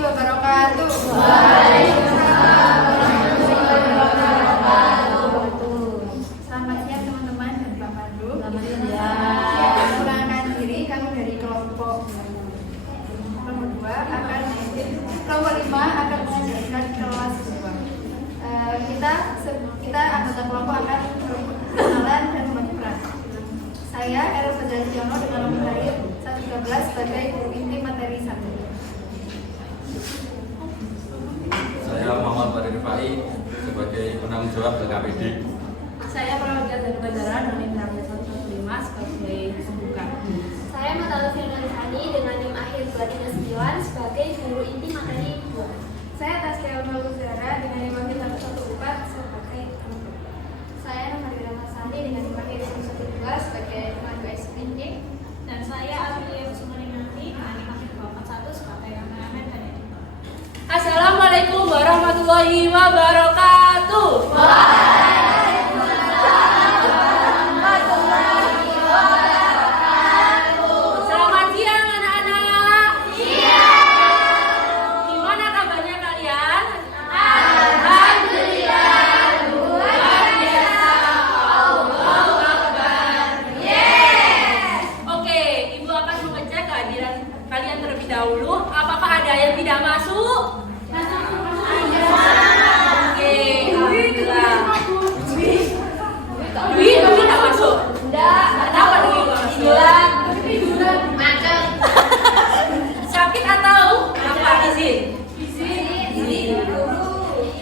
wabarakatuh. Waalaikumsalam warahmatullahi wabarakatuh. Selamat siang teman-teman dan Pak Pandu. Selamat siang. Perkenalkan diri, kami dari kelompok 2 akan kelompok 5 akan mengajarkan kelas 2. Kita anggota kelompok akan kenalan dan membagi peran. Saya Erel Fadlanjono dengan nomor lahir 113 sebagai guru inti materi 1. Saya Muhammad Farid Rifai sebagai penanggung jawab BKPD. Saya Prawijaya dari Bandara NIM 115 sebagai pembuka. Saya Matalu Firdausani dengan NIM akhir 239 sebagai guru inti materi 2. Saya Taskia Ulfazara dengan NIM akhir 114 sebagai penutup. Saya Nadia Masani dengan NIM akhir 112 sebagai pemandu SPNJ. Dan saya Amelia Kusumaninati dengan NIM akhir 241 sebagai kameramen dan editor. Assalamualaikum warahmatullahi wabarakatuh. Selamat siang anak-anak. Gimana kabarnya kalian? Alhamdulillah, luar biasa. Allahu Akbar. Oke, Ibu akan mengecek kehadiran kalian terlebih dahulu. Apakah ada yang tidak masuk? Oke, alhamdulillah. Dwi tidak masuk. Kenapa Dwi tidak masuk? Sakit atau apa? Izin.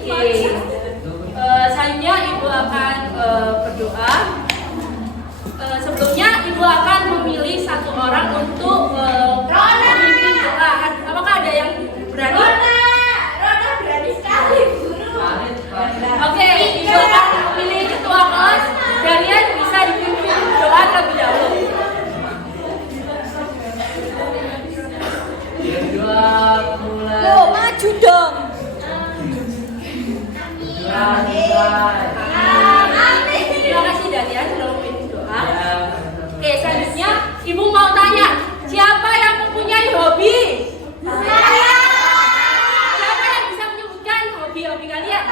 Oke. Selanjutnya Ibu akan berdoa. Sebelumnya Ibu akan memilih satu orang untuk memimpin doa. Apakah ada yang berani? Roda berani sekali guru. Oke, Ibu akan memilih ketua kelas. Kalian bisa dipimpin doa terlebih dahulu. Loh, maju dong. Terima kasih Dalian sudah memilih doa. Oke, selanjutnya Ibu mau tanya, siapa yang mempunyai hobi? Siapa yang bisa menyebutkan hobi-hobi kalian?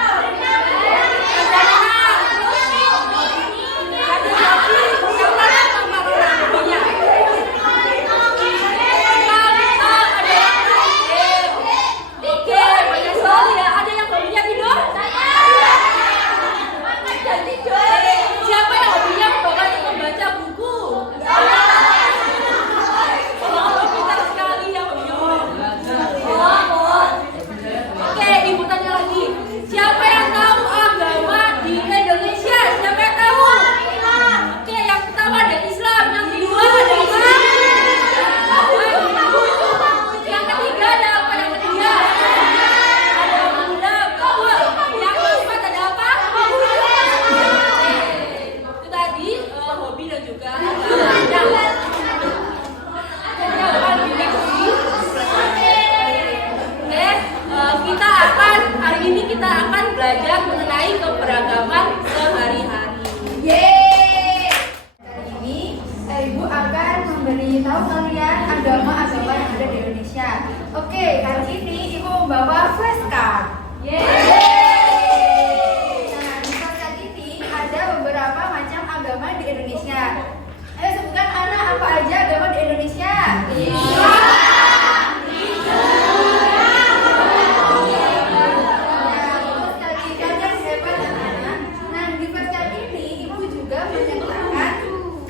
Siapa yang hobinya membaca buku? Pintar sekali ya Oke, Ibu tanya lagi. Siapa yang tahu agama di Indonesia? Siapa yang tahu? Oke, yang pertama ada Islam, yang kedua ada apa? Yang ketiga ada apa? Yang ketiga ada Buddha, betul. Yang keempat ada apa? Itu tadi hobi dan juga agama. Hari ini kita akan belajar mengenai keberagaman sehari-hari. Yeay! Kali ini Ibu akan memberitahu kalian agama-agama yang ada di Indonesia. Oke, kali ini Ibu membawa flashcard. Yeay! Nah, di flashcard ini ada beberapa macam agama di Indonesia. Ayo sebutkan anak apa aja agama di Indonesia.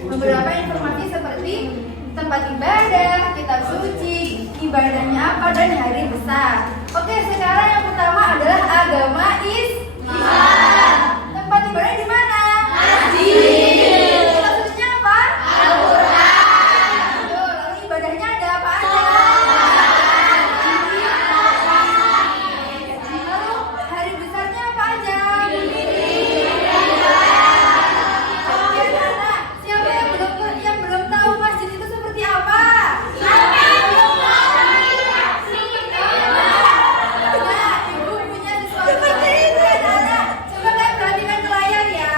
Beberapa informasi seperti tempat ibadah, kitab suci, ibadahnya apa, dan hari besar. Oke, sekarang yang pertama adalah agama Islam. Tempat ibadah di mana? Masjid. Kitab sucinya apa? Al-Quran. Lalu ibadahnya ada apa aja? Lalu hari besarnya apa aja? Yang belum tahu masjid itu seperti apa? Nah, Ibu punya sesuatu seperti itu. Coba kalian perhatikan ke layar ya.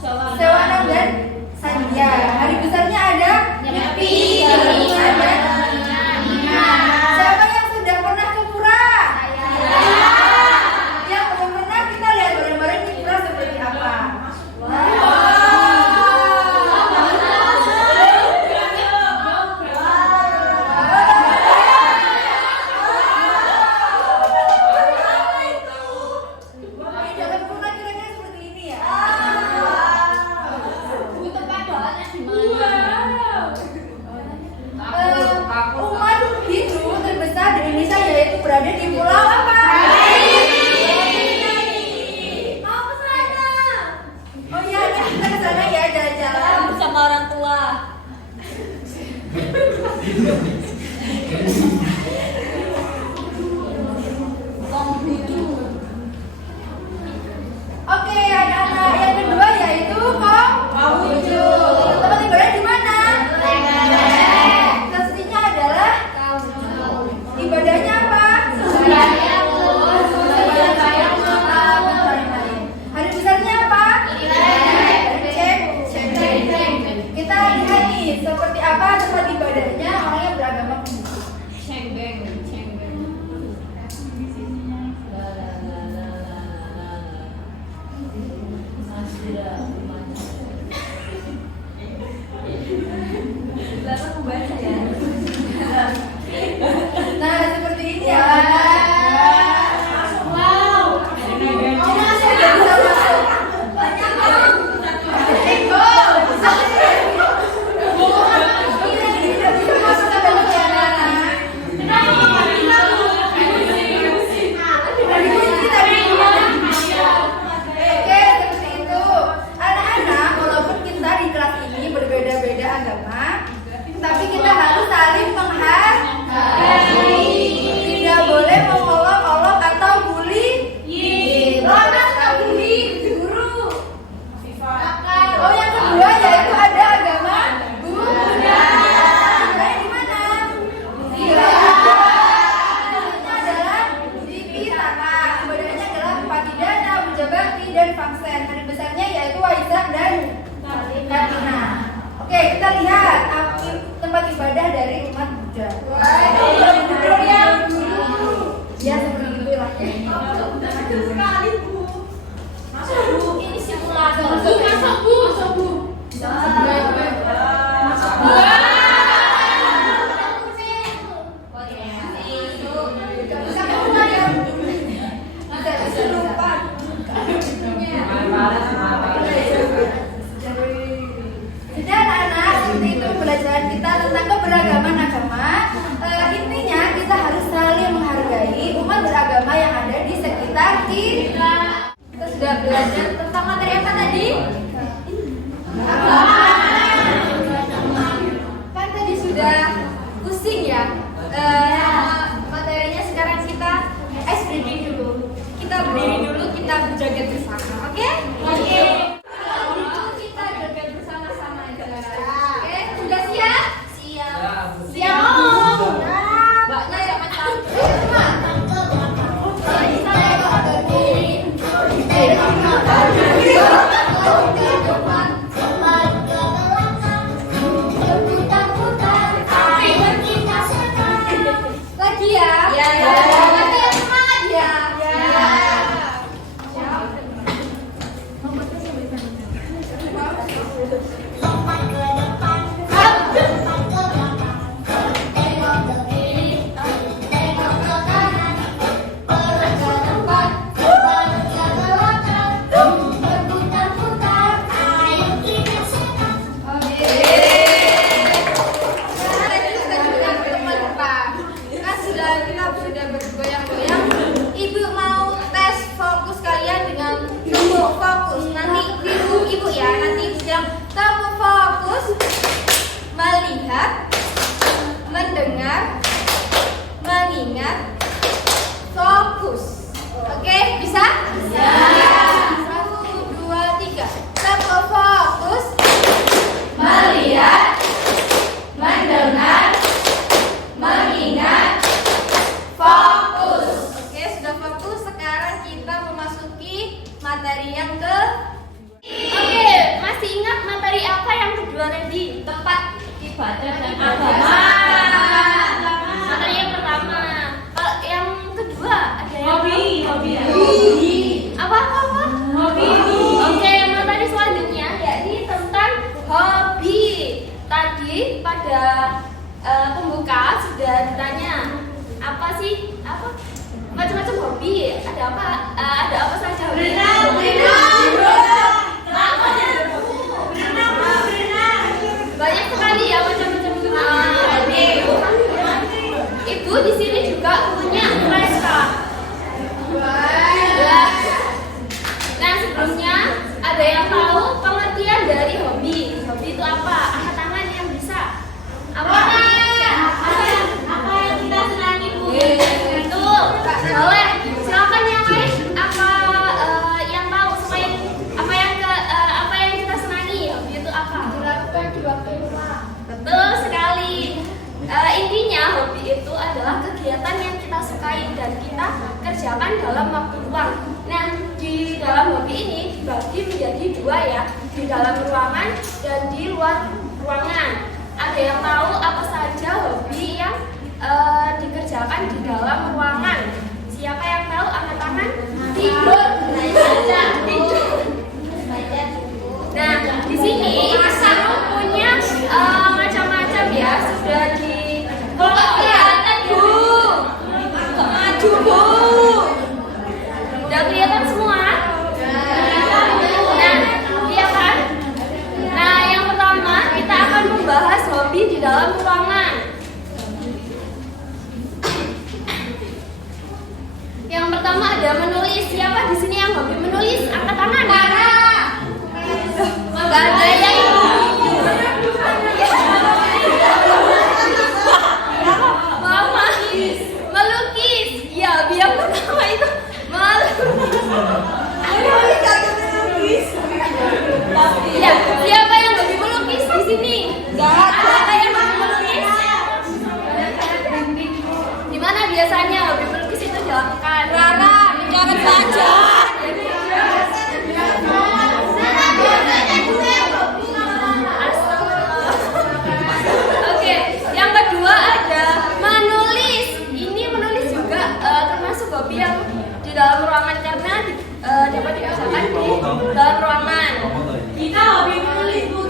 Sewanang dan Sandia. Hari besarnya ada Nyepi, ada Nina. Siapa yang sudah pernah ke pura? Yang belum pernah, kita lihat bareng-bareng di pura seperti apa. Di dalam pura kira-kira seperti ini ya. Umat Hindu terbesar di Indonesia yaitu berada di pulau apa? Mau ke sana? Oh iya, kita ke sana ya jalan-jalan. Sama orang tua. Oke, anak-anak yang kedua yaitu Konghucu. Tempat ibadah di mana? Pastinya adalah ibadahnya apa? Hari besarnya apa? Ceng. Kita lihat nih seperti apa tempat ibadahnya orang yang beragama Hindu. Nah, seperti ini ya. Wow. Masuk. Oke, seperti itu. Anak-anak, walaupun kita di kelas ini berbeda-beda agama, tapi kita harus saling menghargai. Tidak boleh mengolok-olok atau bully. Guru. Oh, yang kedua yaitu ada agama Buddha. Budanya di mana? Ibadahnya adalah Dipitaka. Ibadahnya adalah Patidana, Puja Bakti, dan Pangsen. Hari besarnya yaitu Waisak dan Katina. Oke, kita lihat tempat ibadah dari umat Buddha. Ya, seperti itulah. Ini simulator. Masuk, Bu. Jadi anak-anak, seperti itu pembelajaran kita tentang keberagaman agama. Intinya kita harus saling menghargai umat beragama yang ada di sekitar kita. Kita sudah belajar tentang materi apa tadi? Kan tadi sudah pusing ya. Materinya sekarang kita ice breathing dulu. Kita berdiri dulu, kita berjoget bersama. Oke? Oke. Kita joget bersama-sama aja. Oke, sudah siap? Siap. Siap. Mbaknya sama lagi ya? Ya. Lagi yang semangat ya? Ya. Sudah bergoyang-goyang. Ibu mau tes fokus kalian dengan tepuk fokus. Nanti ibu ya, nanti ibu bilang tepuk fokus, melihat, mendengar, mengingat, fokus. Oke, bisa? Bisa. 1, 2, 3. Tepuk fokus, melihat, mendengar, mengingat, fokus. Oke, sudah fokus. Sekarang kita memasuki materi yang ke. Oke, ditanya apa sih macam-macam hobi, ada apa saja hobi? Banyak sekali ya macam-macam hobi. Ibu di sini juga punya mereka. Nah, sebelumnya ada yang tahu pengertian dari hobi? Hobi itu apa? Angkat tangan yang bisa. Apa yang kita senangi, Bu? Betul. Boleh. Silakan yang lain. Yang tahu selain apa yang kita senangi? Hobi itu apa? Dilakukan di waktu luang. Betul sekali. Intinya hobi itu adalah kegiatan yang kita sukai dan kita kerjakan dalam waktu luang. Nah, di dalam hobi ini dibagi menjadi dua ya, di dalam ruangan dan di luar ruangan. Ada yang tahu apa saja hobi yang dikerjakan di dalam ruangan? Siapa yang tahu? Angkat tangan. Tidur. Tidur. Nah, di sini kamu punya macam-macam ya, sudah di kelihatan, Bu. Maju, Bu. Udah kelihatan semua? Nah, iya kan? Nah, yang pertama kita akan membahas hobi di dalam ruangan. Yang pertama ada menulis. Siapa di sini yang hobi menulis? Angkat tangan. Enggak ada yang Mama melukis. Ya, biar pertama itu melukis. Ya, siapa yang hobi melukis di sini? Ada yang hobi melukis? Di mana biasanya hobi melukis itu dilakukan? Rara, jangan saja. Oke, yang kedua ada menulis. Ini menulis juga termasuk hobi yang di dalam ruangan karena dapat dikerjakan di dalam ruangan. Kita hobi menulis, Bu.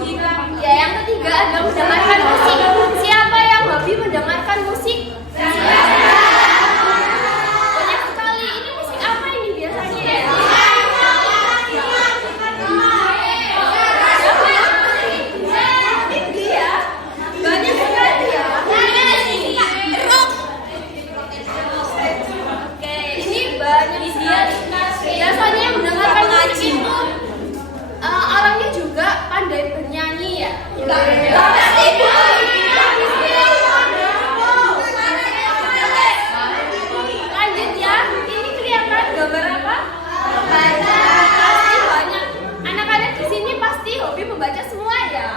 Ya, yang ketiga ada mendengarkan musik. Siapa yang hobi mendengarkan musik? Banyak sekali. Ini musik apa ini biasanya ya? Banyak sekali ya. Oke, ini banyak sekali. Biasanya yang mendengarkan musik itu orangnya juga pandai bernyanyi ya. Lanjut ya. Ini kelihatan gambar apa? Pasti banyak. Anak-anak di sini pasti hobi membaca semua ya.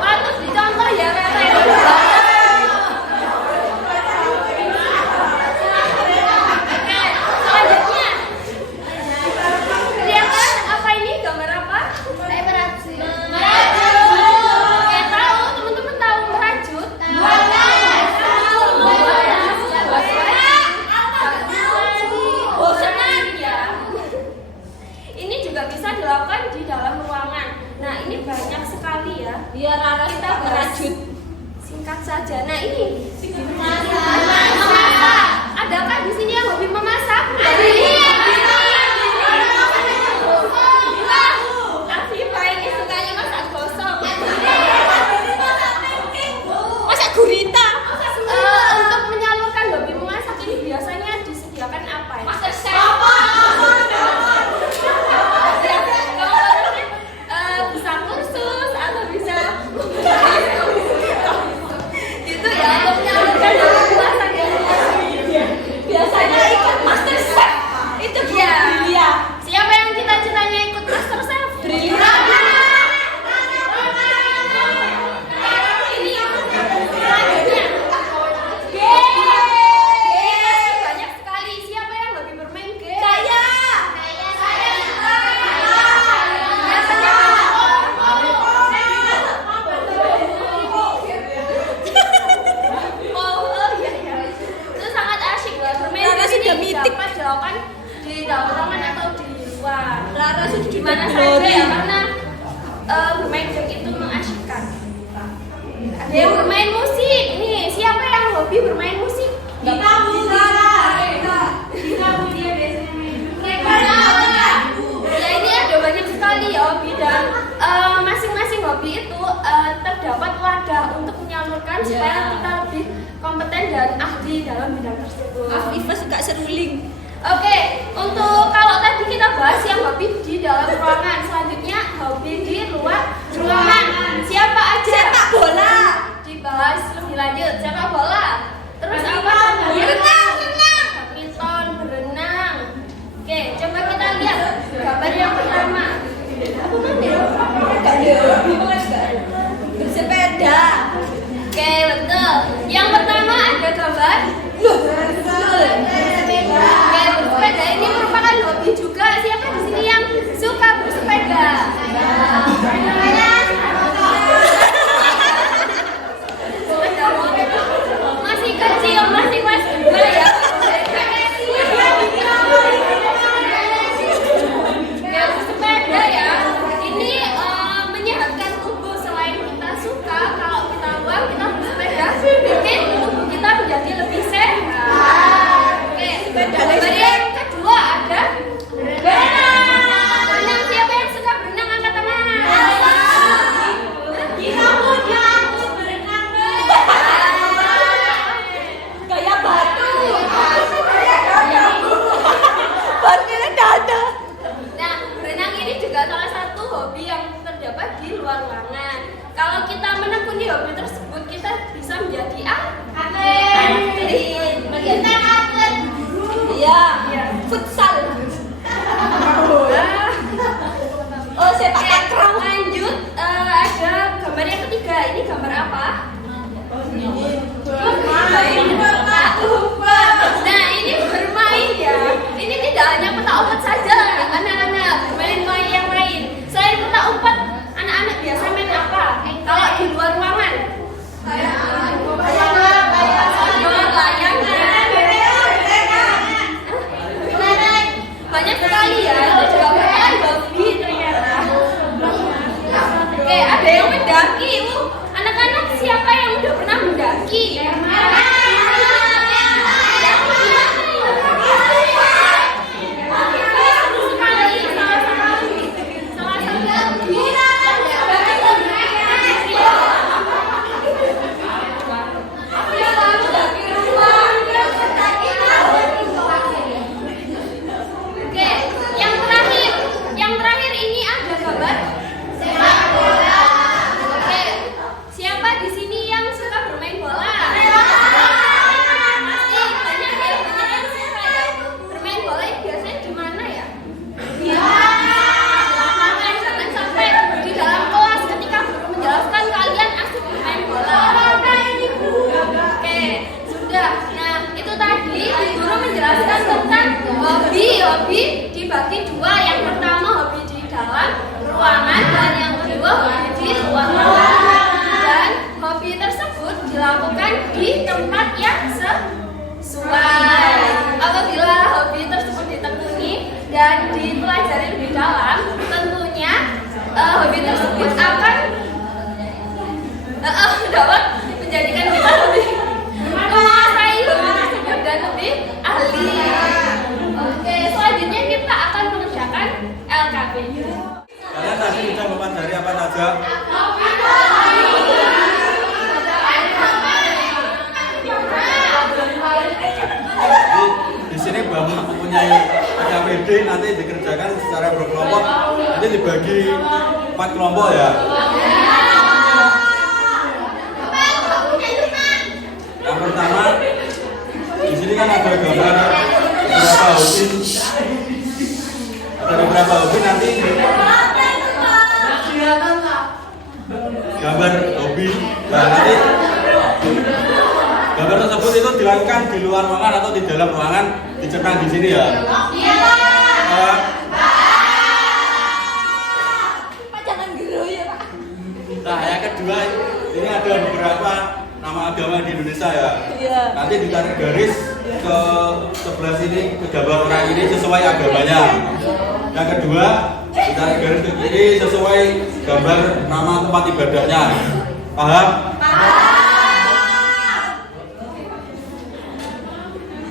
Patut dicontoh ya, Rere. Selanjutnya, kelihatan apa ini? Gambar apa? Merajut. Oke, tahu? Teman-teman tahu merajut? Senang ya. Ini juga bisa dilakukan di dalam ruangan. Nah, ini banyak sekali ya. Biar Rara Kita merajut. Singkat saja. Nah, ini memasak. Adakah di sini yang hobi memasak? Afifah ini sukanya masak gosong. masak gurita. Untuk menyalurkan hobi memasak ini biasanya disediakan apa ya? Bisa kursus atau bisa gitu ya, untuk menyalurkan hobi memasak ya. Biasanya ikut MasterChef. Itu Iya. Iya. Siapa yang cita-citanya ikut MasterChef? Brina. Ini selanjutnya. Banyak sekali. Siapa yang lebih bermain game? Saya. Oh iya ya. Itu sangat asyik lah bermain Rara game sudah ini mitik. dapat dilakukan di dalam ruangan atau di luar. Rara sudah di mana saja ya, karena bermain game itu mengasyikkan. Ada yang bermain musik. Nih, siapa yang hobi bermain musik? Kita dia biasanya Ya ini ada banyak sekali ya hobi, dan masing-masing hobi itu terdapat wadah untuk menyalurkan supaya kita lebih kompeten dan ahli dalam bidang tersebut. Afifah suka seruling. Oke, untuk kalau tadi kita bahas yang hobi di dalam ruangan, selanjutnya hobi di luar ruangan. Siapa aja? Sepak bola. Dibahas lebih lanjut. Sepak bola. Terus apa? Berenang. Badminton, berenang. Oke, coba kita lihat gambar yang pertama. Bersepeda. Oke, betul. Yang pertama ada gambar. Oke, bersepeda ini merupakan hobi juga. Siapa di sini yang suka bersepeda? Masih kecil, masih kelas 2 ya. Ya, bersepeda ya. Ini menyehatkan tubuh. Selain kita suka, kalau kita luang kita bersepeda, bikin tubuh kita menjadi lebih sehat. Oke, gambar yang kedua ada berenang. Berenang, siapa yang suka berenang angkat tangan? Kayak batu. Batunya nggak ada. Nah, berenang ini juga salah satu hobi yang terdapat di luar ruangan. Kalau kita menekuni hobi tersebut, kita bisa menjadi atlet. Kita atlet. Iya. Futsal. Oh, sepak takraw. Lanjut, ada gambar yang ketiga. Ini gambar apa? Nah, ini bermain ya. Ini tidak hanya petak umpet saja, anak-anak bermain-main yang lain. Selain petak umpet, anak-anak biasa main apa? Kalau di luar ruangan? Banyak sekali ya. Itu juga merupakan hobi ternyata. Oke, ada yang mendaki. Anak-anak siapa yang udah pernah mendaki? Oke, yang terakhir ini ada gambar sepak bola. Oke, siapa di sini yang suka bermain bola? Pasti banyak ya, banyak yang suka ya. Bermain bola ini biasanya di mana ya? Di lapangan, jangan sampai di dalam kelas ketika guru menjelaskan kalian asik bermain bola. Oke, sudah. Nah, itu tadi guru menjelaskan tentang hobi dibagi dua. Yang pertama hobi di dalam ruangan dan yang kedua hobi di luar ruangan. Dan hobi tersebut dilakukan di tempat yang sesuai. Apabila hobi tersebut ditekuni dan dipelajari lebih dalam, tentunya hobi tersebut akan dapat menjadikan kita lebih menguasai hobi tersebut dan lebih ahli. Oke, selanjutnya kita akan mengerjakan LKP. Kalian tadi sudah mempelajari apa saja? Jadi di sini Bapak mempunyai KPD, nanti dikerjakan secara berkelompok, nanti dibagi 4 kelompok ya. Yang pertama, di sini kan ada gambar beberapa hobi. Ada beberapa hobi nanti gambar hobi. Nah, nanti gambar tersebut itu dilakukan di luar ruangan atau di dalam ruangan, dicetak di sini ya. Pak jangan geru ya, Pak. Nah, yang kedua, ini ada beberapa nama agama di Indonesia ya. Iya. Nanti ditarik garis ke sebelah sini, ke gambar orang ini sesuai agamanya. Yang kedua, tarik garis ke kiri sesuai gambar nama tempat ibadahnya. Paham?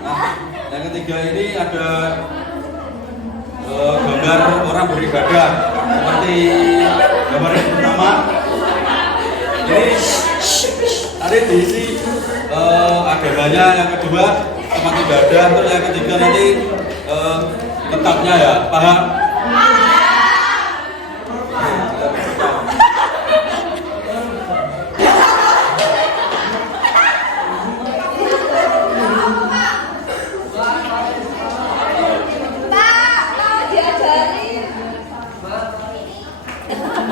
Nah, yang ketiga ini ada gambar orang beribadah seperti gambar yang pertama. Ini ada diisi agamanya, yang kedua tempat ibadah, terus yang ketiga nanti kitabnya ya, paham?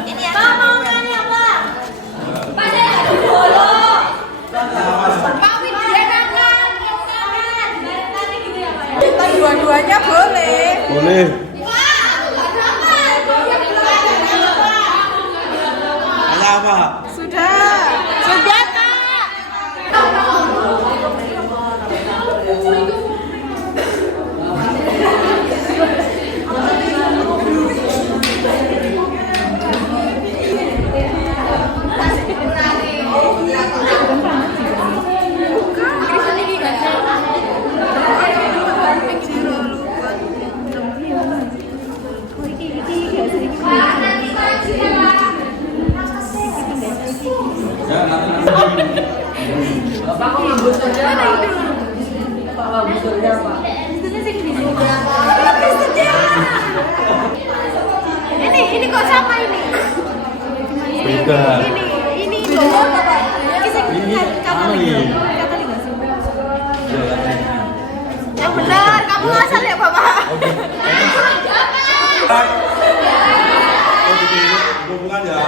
Ini ya. Pak mau nanya apa? Pada dulu. Pak Widya kangen. Kita dua-duanya boleh. Boleh. Hanya apa? Sudah. Sudah, Kak. Ya, nanti. Bapak ngambut saja Pak. Pak ngambut saja Pak. Ini kok sama ini? Beda. Ini loh. Ini Katolik. Katolik nggak sih? Yang benar, kamu asal ya Bapak? Hubungan ya.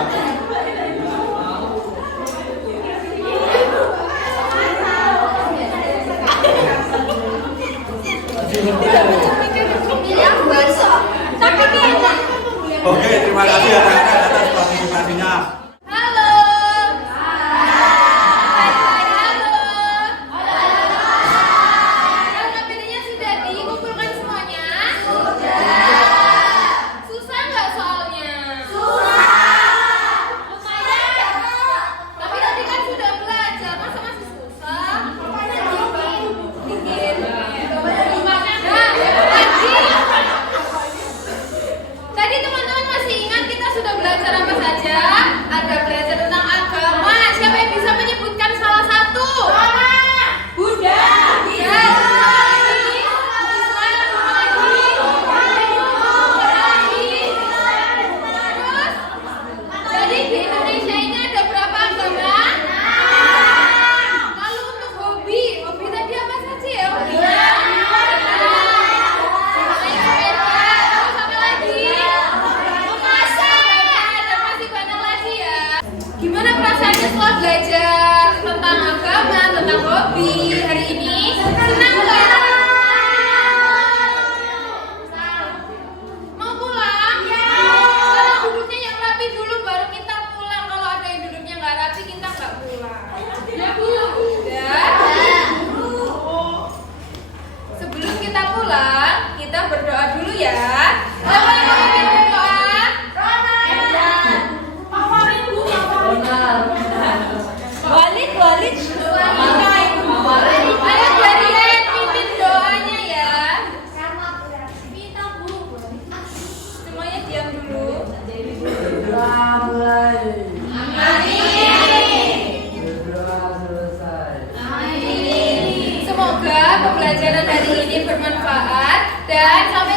Tapi kayaknya. Oke, terima kasih anak-anak atas partisipasinya. Halo. Nilai-nilainya sudah dikumpulkan semuanya? Sudah. Susah nggak soalnya? Susah. Lumayan. Tapi tadi kan sudah belajar, masa masih susah? Dikit. Tadi teman-teman masih ingat kita sudah belajar apa saja? Ada belajar tentang agama. Siapa yang bisa menyebutkan salah satu? Buddha. Iya. Jadi di Indonesia ini ada berapa agama? Lalu untuk hobi tadi apa saja ya hobinya? Gimana perasaannya setelah belajar tentang agama, tentang hobi hari ini? Senang nggak? Mau pulang? Ya. Duduknya yang rapi dulu baru kita pulang. Kalau ada yang duduknya nggak rapi kita nggak pulang. Ya Bu. Ya. Sebelum kita pulang, kita berdoa dulu ya. Siapa yang mau bikin berdoa? Walid. Ayo jadian pimpin doanya ya. Semuanya diam dulu. Amin. Semoga pembelajaran hari ini bermanfaat dan sampai